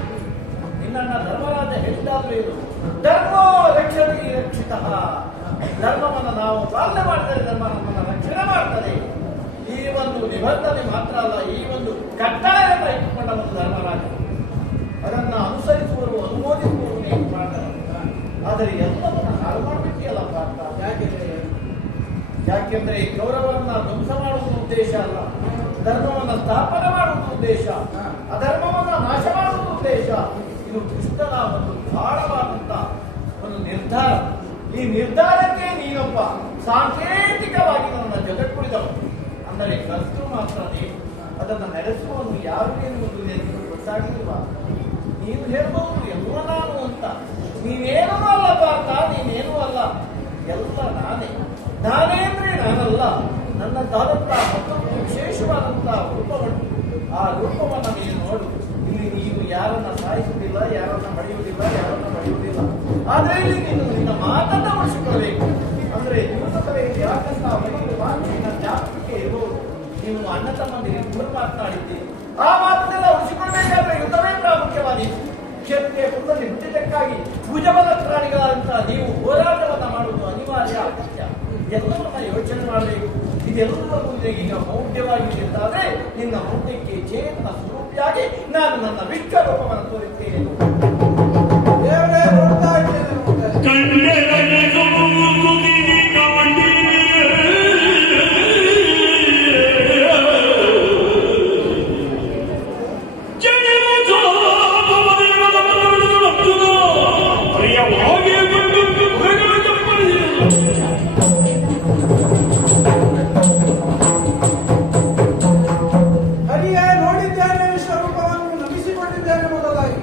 ನಿನ್ನನ್ನ ಧರ್ಮರಾಜ ಹೇಳಿದಾದ್ರೂ ಇದು ಧರ್ಮೋ ರಕ್ಷಣೆಗೆ ರಕ್ಷಿತ. ಧರ್ಮವನ್ನು ನಾವು ಪಾಲನೆ ಮಾಡ್ತಾರೆ, ಧರ್ಮ ನಮ್ಮನ್ನು ರಕ್ಷಣೆ ಮಾಡ್ತದೆ. ಈ ಒಂದು ನಿಬಂಧನೆ ಮಾತ್ರ ಅಲ್ಲ, ಈ ಒಂದು ಕಟ್ಟಳೆಯನ್ನು ಇಟ್ಟುಕೊಂಡ ಒಂದು ಧರ್ಮರಾಜ, ಅದನ್ನ ಅನುಸರಿಸುವರು ಅನುಮೋದಿಸುವರು ನೀವು ಮಾಡ್ತಾರೆ. ಆದರೆ ಎಲ್ಲವನ್ನ ಹಾಳು ಮಾಡ್ಬಿಟ್ಟಿಯಲ್ಲ ಪಾತ್ರ. ಯಾಕೆಂದ್ರೆ ಈ ಗೌರವವನ್ನ ಧ್ವಂಸ ಮಾಡುವುದು ಉದ್ದೇಶ ಅಲ್ಲ, ಧರ್ಮವನ್ನ ಸ್ಥಾಪನೆ ಮಾಡುವುದು ಉದ್ದೇಶ, ಅಧರ್ಮವನ್ನ ನಾಶ ಮಾಡುವುದು ಉದ್ದೇಶ. ಇದು ಕೃಷ್ಣನ ಒಂದು ಗಾಢವಾದಂತ ಒಂದು ನಿರ್ಧಾರ. ಈ ನಿರ್ಧಾರಕ್ಕೆ ನೀನೊಬ್ಬ ಸಾಂಕೇತಿಕವಾಗಿ ನನ್ನ ಜಗಕ್ಕುಳಿದವ ಅಂದರೆ ಕರ್ತೃ ಮಾತ್ರ ನೀನು. ಅದನ್ನು ನಡೆಸುವನು ಯಾರು ಎನ್ನುವುದು ನಿನಗೆ ಗೊತ್ತಾಗಿಲ್ವಾ? ನೀನು ಹೇಳ್ಬಹುದು ಎಲ್ಲ ನಾನು ಅಂತ. ನೀನೇನೂ ಅಲ್ಲ ಪಾರ್ಥ, ನೀನೇನೂ ಅಲ್ಲ, ಎಲ್ಲ ನಾನೇ. ನಾನೇ ಅಂದ್ರೆ ನಾನಲ್ಲ, ನನ್ನದಾದಂತಹ ಮತ್ತೊಂದು ವಿಶೇಷವಾದಂತಹ ರೂಪವನ್ನು, ಆ ರೂಪವನ್ನು ನೀನು ನೋಡು. ಇಲ್ಲಿ ನೀನು ಯಾರನ್ನ ಸಾಯಿಸುವುದಿಲ್ಲ, ಯಾರನ್ನ ಬಡಿಯುವುದಿಲ್ಲ, ಯಾರನ್ನ ಬಡಿಯುವುದಿಲ್ಲ. ಆದ್ರೆ ಇಲ್ಲಿ ನೀನು ನಿನ್ನ ಮಾತನ್ನ ಉಳಿಸಿಕೊಳ್ಳಬೇಕು. ಅಂದ್ರೆ ದಿವಸದಲ್ಲಿ ಯಾಕಂತ ಒಂದು ಮಾತು ನಿನ್ನ ಜ್ಞಾಪಕಕ್ಕೆ ಇರಬಹುದು. ನೀವು ಅಣ್ಣ ತಮ್ಮಂದಿಗೆ ಇಬ್ಬರು ಮಾತನಾಡಿದ್ದೀರಿ, ಆ ಮಾತನ್ನೆಲ್ಲ ಉಳಿಸಿಕೊಳ್ಳಬೇಕಾದ್ರೆ ಯುದ್ಧವೇ ಪ್ರಾಮುಖ್ಯವಾದೀತು. ಕ್ಷೇತ್ರಕ್ಕೆ ಕುಂದಲ್ಲಿ ಹುಟ್ಟಿದ್ದಕ್ಕಾಗಿ ಭುಜಬಲ ಪ್ರಾಣಿಗಳಂತ ನೀವು ಹೋರಾಟವನ್ನ ಮಾಡುವುದು ಅನಿವಾರ್ಯ ಅಗತ್ಯ. ಎಲ್ಲವನ್ನ ಯೋಚನೆ ಮಾಡಬೇಕು. ಇದೆಲ್ಲವೂ ಈಗ ಮೌಢ್ಯವಾಗಿ ಇರ್ತಾದ್ರೆ ನಿನ್ನ ಮೌಢ್ಯಕ್ಕೆ ಚೇತನ ಸ್ವರೂಪಿಯಾಗಿ ನಾನು ನನ್ನ ವಿಶ್ವರೂಪವನ್ನು ತೋರಿಸ್ತೇನೆ. ದೇವರೇ ನೋಡ್ತಾ ಇದ್ದೇನೆ. ಹರಿಯೇ ನೋಡಿದ್ದೇನೆ, ವಿಶ್ವರೂಪವನ್ನು ನಮಿಸಿಕೊಂಡಿದ್ದೇನೆ ಮೊದಲಾಗಿ.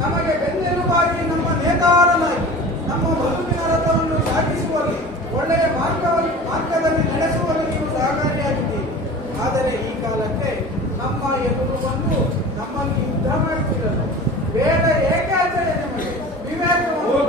ನಮಗೆ ಬೆನ್ನೆಲುಬಾಗಿ ನಮ್ಮ ನೇತಾರನಾಗಿ ನಮ್ಮ ಬದುಕಿನ ರಥವನ್ನು ಸಾಗಿಸುವಲ್ಲಿ ಒಳ್ಳೆಯ ಮಾರ್ಗದಲ್ಲಿ ನಡೆಸುವಲ್ಲಿ ನೀವು ಸಹಕಾರಿಯಾಗಿದ್ದೀರಿ. ಆದರೆ ಈ ಕಾಲಕ್ಕೆ ನಮ್ಮ ಎದುರು ಬಂದು ನಮ್ಮನ್ನು ಯುದ್ಧ ಮಾಡ್ತಿರಲ್ಲ. ಬೇಡ ಏಕೆ ಆದರೆ ನಮಗೆ ವಿವೇಕವನ್ನು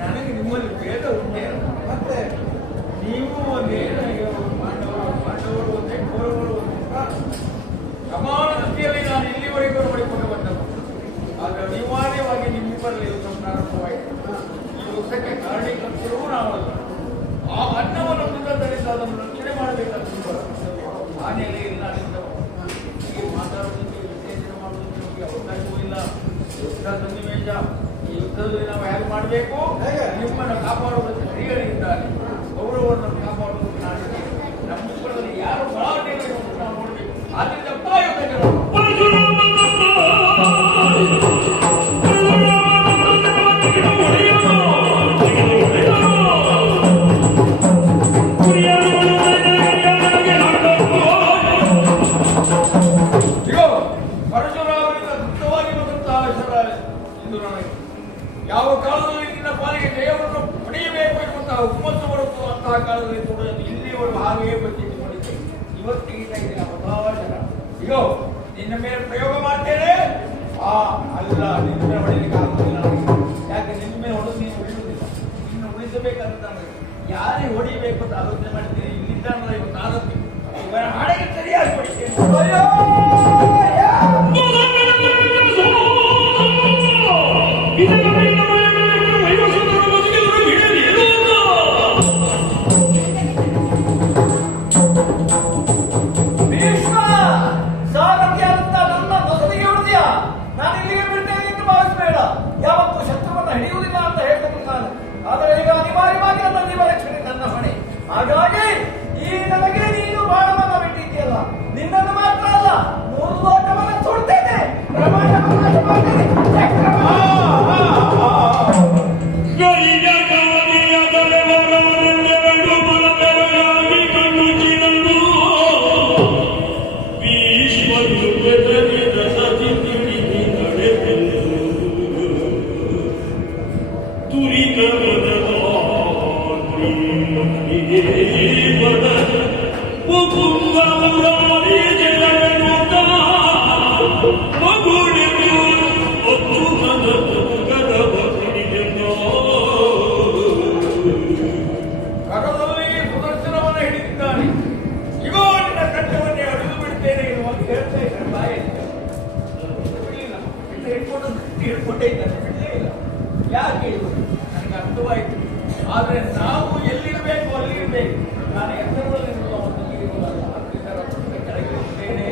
ನನಗೆ ನಿಮ್ಮಲ್ಲಿ ಭೇದ ಉಂಟೆ. ಮತ್ತೆ ನೀವು ಒಂದೇ ಪಾಂಡವರು ಒಂದೇ ಕೌರವರು ಸಮಾನ ದೃಷ್ಟಿಯಲ್ಲಿ ನಾನು ಇಲ್ಲಿವರೆಗೂ ನೋಡಿಕೊಂಡು ಬಂದವು. ಆದರೆ ಅನಿವಾರ್ಯವಾಗಿ ನಿಮ್ಮಿಬ್ಬರಲ್ಲಿ ಯುದ್ಧ ಪ್ರಾರಂಭವಾಯಿತು. ಈ ಯುದ್ಧಕ್ಕೆ ಕಾರಣೀಕರ್ತರೂ ನಾವಲ್ಲ. ಆ ಅನ್ನವನ್ನು ಯುದ್ಧದಲ್ಲಿ ಅದನ್ನು ರಕ್ಷಣೆ ಮಾಡಬೇಕಾದ ಆ ನೆಲೆಯಲ್ಲಿ ನಾನಿದ್ದವು. ಹೀಗೆ ಮಾತಾಡುವುದಕ್ಕೆ ವಿಶ್ಲೇಷಣೆ ಮಾಡುವುದಕ್ಕೆ ನಮಗೆ ಅವಕಾಶವೂ ಇಲ್ಲ. ಯುದ್ಧ ಸನ್ನಿವೇಶ ಈ ಯುದ್ಧದಲ್ಲಿ ನಾವು ಹೇಗೆ ಮಾಡಬೇಕು, ನಿಮ್ಮನ್ನು ಕಾಪಾಡುವುದಕ್ಕೆ ಶ್ರೀಗಳಿದ್ದಾರೆ, ಗೌರವವನ್ನು ಕಾಪಾಡುವುದಕ್ಕೆ ನಾಡಿದೆ. ನಮ್ಮಿಬ್ಬರಲ್ಲಿ ಯಾರು ಬಲಾಢ್ಯಗಳು ನಾವು ನೋಡಬೇಕು. ಆದ್ದರಿಂದ ಪರಶುರಾಮನಿಂದ ಗುಪ್ತವಾಗಿ ಬಂದಂತಹ ಹೆಸರ ಇಂದು ನನಗೆ ಯಾವ ಕಾಲದಲ್ಲಿ ನಿನ್ನ ಪಾಲಿಗೆ ಜಯವನ್ನು ಪಡೆಯಬೇಕು ಎನ್ನುವಂತಹ ಹುಮ್ಮಸ್ಸು ಬರುತ್ತಂತಹ ಕಾಲದಲ್ಲಿ ಕೂಡ ಇಲ್ಲಿಯವರು ಹಾಗೆಯೇ ಬಚ್ಚಿಟ್ಟುಕೊಂಡಿದ್ದೆ. ಇವತ್ತಿಗೆ ಇದ್ದೀನಿ ಅವಕಾಶ. ಅಯ್ಯೋ ನಿನ್ನ ಮೇಲೆ ಪ್ರಯೋಗ ಮಾಡ್ತೇನೆ. ಅಲ್ಲ, ನಿನ್ನ ಮೇಲೆ ಹೊಡೆಯಲಿಕ್ಕೆ ಆಗುತ್ತಿಲ್ಲ ನನಗೆ. ಯಾಕೆ ನಿನ್ನ ಮೇಲೆ ಹೊಡೆದು ನೀನು ಉಳಿಯುವುದಿಲ್ಲ. ನಿನ್ನ ಉಳಿಸಬೇಕಾದ ಯಾರೇ ಹೊಡಿಬೇಕು ಅಂತ ಆಲೋಚನೆ ಮಾಡಿದ್ದೇನೆ. ಇಲ್ಲಿದ್ದಾನಲ್ಲ ಇವತ್ತು ಆದದ್ದು ಇವರ ಹಾಡೆಗೆ ಸರಿಯಾಗಿ ಹೊಡಿತೇನೆ. ಯಾವತ್ತು ಶತ್ರುವನ್ನು ಹಿಡಿಯುವುದಿಲ್ಲ ಅಂತ ಹೇಳ್ತೇನೆ ನಾನು. ಆದರೆ ಈಗ ಅನಿವಾರ್ಯವಾಗಿ ನನ್ನ ಜೀವ ರಕ್ಷಣೆ ನನ್ನ ಹೊಣೆ. ಹಾಗಾಗಿ ಈ ನನಗೆ ನೀನು ಬಾಣವನ್ನು ಬಿಟ್ಟಿದ್ದೀಯಲ್ಲ, ನಿನ್ನನ್ನು ಮಾತ್ರ ಅಲ್ಲ 3 ಲೋಕವನ್ನು ಸುಡ್ತೇನೆ, ಪ್ರಮಾಣವನ್ನು ನಾಶ ಮಾಡ್ತೇನೆ. ಕರದಲ್ಲಿ ಸುದರ್ಶನವನ್ನು ಹಿಡಿದಿದ್ದಾನೆ. ಇಗೋ ನಿನ್ನ ಕಟ್ಟವನ್ನೇ ಅಡಿದು ಬಿಡ್ತೇನೆ ಎನ್ನುವಂತೆ ಹೇಳ್ತಾ ಇದ್ದಾರೆ. ಬಾಯಲ್ಲಿ ಬಿಡಲಿಲ್ಲ. ಹಿಡ್ಕೊಂಡೇ ಇದ್ದಾನೆ, ಬಿಡಲೇ ಇಲ್ಲ. ಯಾಕೆ ಇದು ನನಗೆ ಅರ್ಥವಾಯಿತು. ಆದರೆ ನಾವು ಎಲ್ಲಿರಬೇಕು ಅಲ್ಲಿರಬೇಕು. ನಾನು ಎತ್ತರದಲ್ಲಿರುವ ಒಂದು ನೀರಿರುವುದಲ್ಲ. ಅದರಿಂದ ರಥದಿಂದ ಕೆಳಗೆ ಇರ್ತೇನೆ.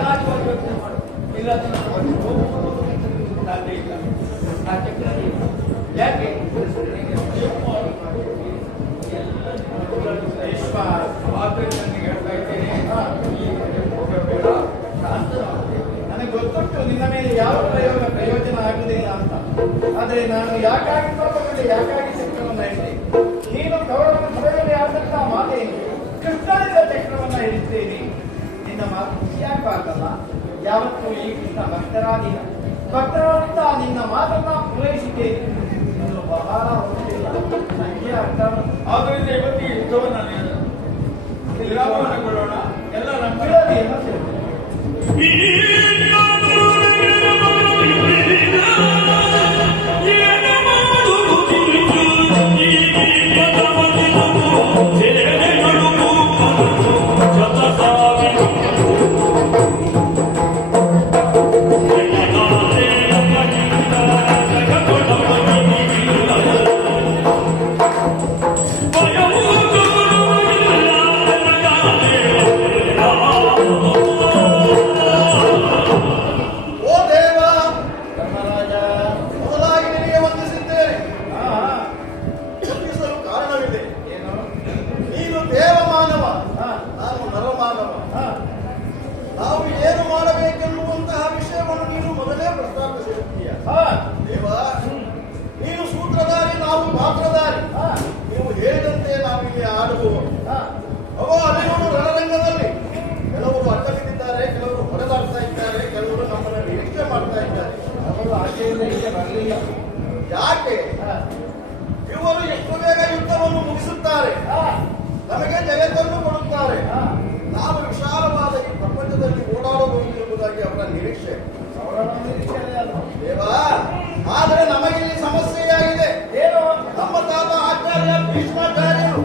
ಚೆನ್ನಾಗಿ ಯೋಚನೆ ಮಾಡು. ಇಲ್ಲ ಅಂದ್ರೆ ನಾನು ಹೋಗುವುದು ಸಾಧ್ಯ ಇಲ್ಲ. ಆ ಚಕ್ರ ಇಲ್ಲ. ಯಾಕೆ ಆದ್ದರಿಂದ ನನಗೆ ಹೇಳ್ತಾ ಇದ್ದೇನೆ, ಈ ಹೋಗಬೇಡ, ನನಗೆ ಗೊತ್ತುಂಟು ನಿನ್ನ ಮೇಲೆ ಯಾವ ಪ್ರಯೋಜನ ಆಗುವುದಿಲ್ಲ ಅಂತ. ಆದರೆ ನಾನು ಯಾಕಾಗಿ ತಗೊಂಡೆ, ಯಾಕಾಗಿ ಚಕ್ರವನ್ನ ಹಿಡಿದೆ? ನೀನು ಕೌರವನ ಸಭೆಯಲ್ಲಿ ಆದಂತ ಮಾತೇನು? ಕೃಷ್ಣನಿಂದ ಚಕ್ರವನ್ನ ಹಿಡಿತೇನೆ. ನಿನ್ನ ಮಾತು ಖುಷಿಯಾಗೂ ಆಗಲ್ಲ. ಯಾವತ್ತೂ ಈ ಕೃಷ್ಣ ಭಕ್ತರಾಗಿದ್ದ ನಿನ್ನ ಮಾತನ್ನ ಪೂರೈಸಿದ್ದೇನೆ. ನೀನು ಬಹಳ ಹೋಗುತ್ತಿಲ್ಲ, ನನಗೆ ಅರ್ಥ. ಆದ್ದರಿಂದ ಇವತ್ತು ಈ ಯುದ್ಧವನ್ನು ವಿರಾಮಗೊಳ್ಳೋಣ. ಎಲ್ಲ ನಮ್ಮ ನಾವು ಏನು ಮಾಡಬೇಕೆನ್ನುವಂತಹ ವಿಷಯವನ್ನು ನೀನು ಮೊದಲೇ ಪ್ರಸ್ತಾಪಿಸಿರುತ್ತೀಯ. ದೇವ, ನೀನು ಸೂತ್ರಧಾರಿ, ನಾವು ಪಾತ್ರಧಾರಿ. ನೀವು ಹೇಳಿದಂತೆ ನಾವಿಲ್ಲಿ ಆಡುವ ಅಲ್ಲಿನೋಡು ರಣರಂಗದಲ್ಲಿ ಕೆಲವರು ಅಡ್ಡ ಬಿದ್ದಿದ್ದಾರೆ, ಕೆಲವರು ಹೊಡೆದಾಡ್ತಾ ಇದ್ದಾರೆ, ಕೆಲವರು ನಮ್ಮನ್ನು ನಿರೀಕ್ಷೆ ಮಾಡ್ತಾ ಇದ್ದಾರೆ. ಅವರು ಆಚೆಯಿಂದ ಇಲ್ಲಿ ಬರಲಿಲ್ಲ. ಯಾಕೆ? ಇವರು ಎಷ್ಟು ಬೇಗ ಯುದ್ಧವನ್ನು ಮುಗಿಸುತ್ತಾರೆ, ನಮಗೆ ಜಗತ್ತನ್ನು ಕೊಡುತ್ತಾರೆ, ನಾವು ವಿಶಾಲವಾದ ಈ ಪ್ರಪಂಚದಲ್ಲಿ ಓಡಾಡಬಹುದು ಎಂಬುದಾಗಿ ಅವರ ನಿರೀಕ್ಷೆ. ದೇವ, ಆದರೆ ನಮಗಿಲ್ಲಿ ಸಮಸ್ಯೆಯಾಗಿದೆ. ಏನು? ನಮ್ಮ ತಾತ ಆಚಾರ್ಯ ಭೀಷ್ಮಾಚಾರ್ಯರು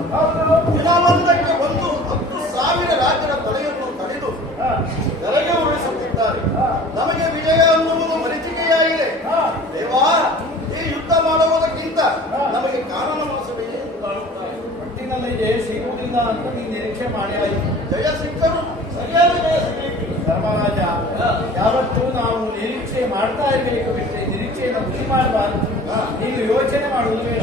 ದಿನವೊಂದಕ್ಕೆ 10,000 ರಾಜ್ಯದ ತಲೆಯನ್ನು ಕಡಿದು ತೆರೆಗೆ ಉಳಿಸುತ್ತಿದ್ದಾರೆ. ನಮಗೆ ವಿಜಯ ಅನ್ನುವುದು ಮರೀಚಿಕೆಯಾಗಿದೆ. ದೇವ, ಈ ಯುದ್ಧ ಮಾಡುವುದಕ್ಕಿಂತ ನಮಗೆ ಕಾರಣ ಮನಸ್ಸಬೇಕು ಎಂದು ಕಾಣುತ್ತಾರೆ. ಒಟ್ಟಿನಲ್ಲಿ ಜಯ ಸಿಗುವುದಿಲ್ಲ ಅಂತ ನೀನು ನಿರೀಕ್ಷೆ ಮಾಡಿ ಆಯಿತು. ಜಯ ಸಿಕ್ಕರು ಸರಿಯಾದ ಜಯ ಸಿಗಬೇಕು. ಧರ್ಮರಾಜ, ಯಾವತ್ತೂ ನಾವು ನಿರೀಕ್ಷೆ ಮಾಡ್ತಾ ಇರಬೇಕು ಬಿಟ್ಟರೆ ನಿರೀಕ್ಷೆಯನ್ನು ಹುಸಿ ಮಾಡಬಾರದು. ನೀನು ಯೋಚನೆ ಮಾಡುವುದು ಬೇಡ.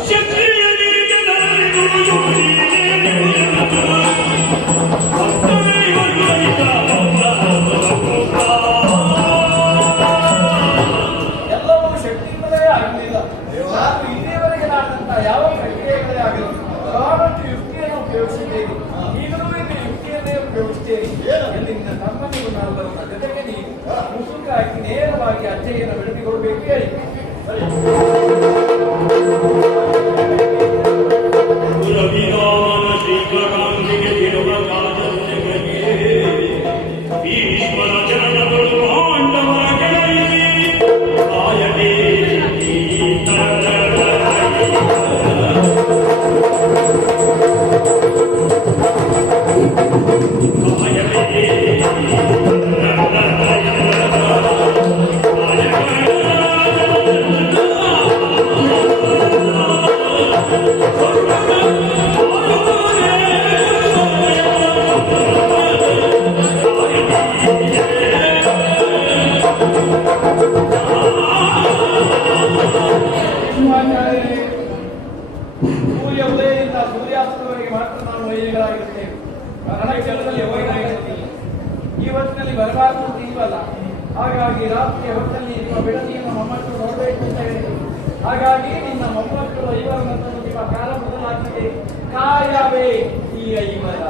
ಎಲ್ಲವೂ ಶಕ್ತಿಯಿಂದಲೇ ಆಗಲಿಲ್ಲ. ನಾನು ಇಲ್ಲಿಯವರೆಗೆ ನಾನಂತ ಯಾವ ಪ್ರಕ್ರಿಯೆಗಳೇ ಆಗಲಿ ಬಹಳಷ್ಟು ಯುಕ್ತಿಯನ್ನು ಉಪಯೋಗಿಸಿದ್ದೇನೆ. ಈಗಲೂ ಇನ್ನು ಯುಕ್ತಿಯನ್ನೇ ಉಪಯೋಗಿಸ್ತೇನೆ. ಎಲ್ಲಿಂದ ತಮ್ಮನಿಗೂ ನಾಲ್ವರನ್ನ ಜೊತೆಗೆ ನೀನು ಮುಸುಕ ಹಾಕಿ ನೇರವಾಗಿ ಅಜ್ಜೆಯನ್ನು ಬೆಳಕಿಕೊಡ್ಬೇಕು ಹೇಳಿ. ಸೂರ್ಯ ಉದಯದಿಂದ ಸೂರ್ಯಾಸ್ತದವರೆಗೆ ಮಾತ್ರ ನಾವು ವೈರಿಗಳಾಗಿರುತ್ತೇವೆ. ರಣಕ್ಷೇತ್ರದಲ್ಲಿ ವೈರಾಗಿರುತ್ತಿಲ್ಲ. ಈ ಹೊತ್ತಿನಲ್ಲಿ ಬರಬಾರದು ಅಂತೀವಲ್ಲ, ಹಾಗಾಗಿ ರಾತ್ರಿಯ ಹೊತ್ತಲ್ಲಿ ನಿಮ್ಮ ಬೆಳಕಿಯನ್ನು ಮೊಮ್ಮಕ್ಕಳು ನೋಡಬೇಕು ಅಂತ ಹೇಳಿದ್ರು. ಹಾಗಾಗಿ ನಿನ್ನ ಮೊಮ್ಮಕ್ಕಳು ಐವರನ್ನು ನಿಮ್ಮ ಕಾಲ ಬದಲಾಗಿದೆ. ಕಾಯವೇ ಈ ಐವರ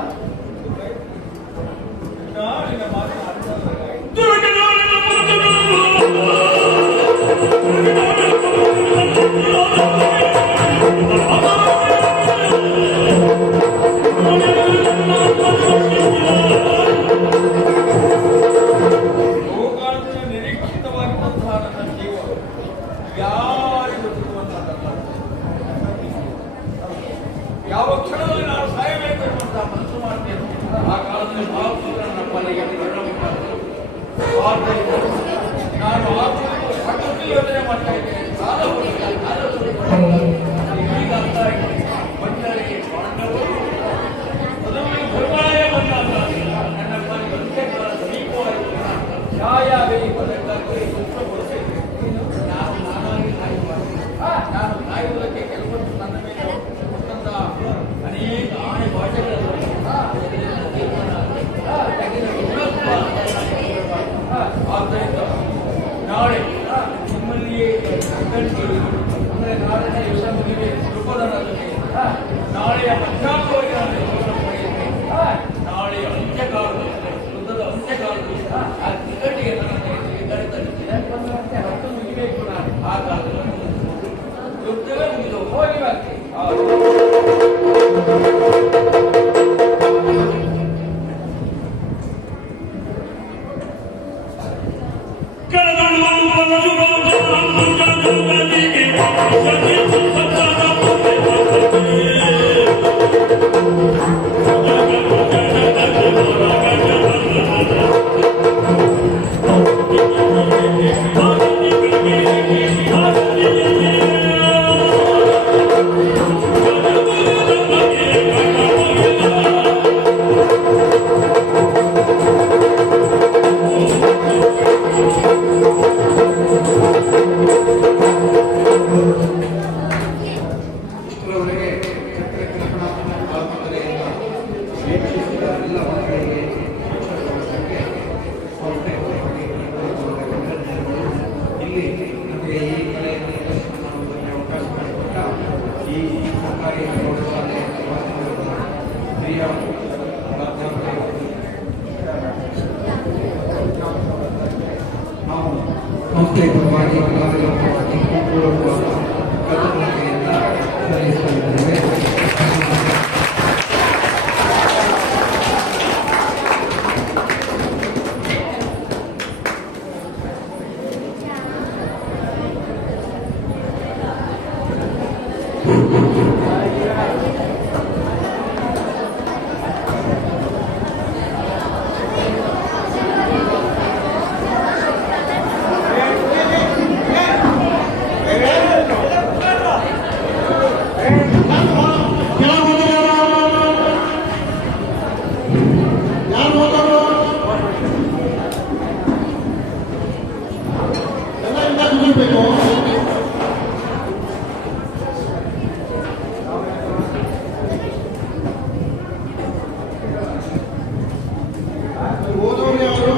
ನಿನ್ನ ಮಾತನಾಡುವುದಾಗಿ ಬಹುಕಾಲದ ನಿರೀಕ್ಷಿತವಾಗಿದ್ದಂತಹ ನನ್ನ ಜೀವ ಯಾರಿಗೂ ಸಿಗುವಂತಹದ್ದಲ್ಲ. ಯಾವ ಕ್ಷಣದಲ್ಲಿ ನಾನು ಸಾಯಬೇಕು ಎನ್ನುವಂತಹ ಮನಸ್ಸು ಮಾಡ್ತೇನೆ. ಆ ಕಾಲದಲ್ಲಿ ಮಹಾತ್ಮರು ನನ್ನ ಪಾಲಿಗೆ ನಾನು ಸಾಕಷ್ಟು ಯೋಚನೆ ಮಾಡ್ತಾ ಇದ್ದೇನೆ. ಸಾಲ ಈಗ ಅರ್ಥ ಆಗಿದೆ. ಬಂಡರಿಗೆ ಪಾಂಡವರು ಮೊದಲಿಗೆ ಬರುವಾಯ ಬಂದ ನನ್ನ ಪಾಲಿಗೆ ಸಮೀಪವಾಗಿ ಛಾಯಾವೇ ಬದಲಾಗಿ ಸೂಕ್ಷ್ಮಗೊಳಿಸಿದೆ. ನಾನಾಗಿ ನಾನು ಕಾಯುವುದಕ್ಕೆ ಕೆಲವೊಂದು ನನ್ನ ಮೇಲೆ ಕೊಟ್ಟಂತ ಅನೇಕ ಆಣೆ ಭಾಷೆಗಳನ್ನು ಆದ್ದರಿಂದ ನಾಳೆ ನಿಮ್ಮಲ್ಲಿಯೇ ಅಂದರೆ ನಾಳಿನ ಯುದ್ಧ ಮುಗಿಗೆ ದೃಪದನಲ್ಲಿ ನಾಳೆಯ ಮಧ್ಯಾಹ್ನವರೆಗೆ ನಾನು ಯೋಚನೆ ಪಡೆಯುತ್ತೇನೆ. ನಾಳೆಯ ಅಂತ್ಯಕಾಲದಲ್ಲಿ ಯುದ್ಧದ ಅಂತ್ಯಕಾಲದಲ್ಲಿ ಆ ಟಿಕೆಟ್ಗೆ ನನ್ನ ಕರೆತಂದಿದೆ. 10 ಮುಗಿಬೇಕು. ನಾನು ಆ ಕಾಲದಲ್ಲಿ ಯುದ್ಧವೇ ಮುಗಿದು ಹೋಗಿ ಬರ್ತೇನೆ. ಇಷ್ಟರವರೆಗೆ ಚಕ್ರಕಲ್ಪನಾತ್ಮಕ ಕಾಲ್ಪನೆಯಿಂದ ವೀಕ್ಷಿಸಿದ ಎಲ್ಲ ಮಕ್ಕಳಿಗೆ ಶಿಕ್ಷಕರಿಗೆ ಸಂಸ್ಥೆಗಳಿಗೆ ಇಲ್ಲಿ ನಮಗೆ ಈ ಕಲೆಯನ್ನು ಪ್ರದರ್ಶನ ಮಾಡುವುದಕ್ಕೆ ಅವಕಾಶ ಮಾಡಿಕೊಟ್ಟ ಈ ಸರ್ಕಾರಿ ಪ್ರೌಢಶಾಲೆಯ ಪ್ರಿಯ ಪ್ರಾಧ್ಯಾಪಕರಿಗೆ ನಾವು ಸಂಸ್ಥೆಯ ಪರವಾಗಿ ಕಲಾವಿದರ ಪರವಾಗಿ ಪೂರ್ವಕವಾದ ಕೃತಜ್ಞತೆಯಿಂದ ಸಲ್ಲಿಸುತ್ತಿದ್ದೇವೆ. ಓದೋರು ಯಾರು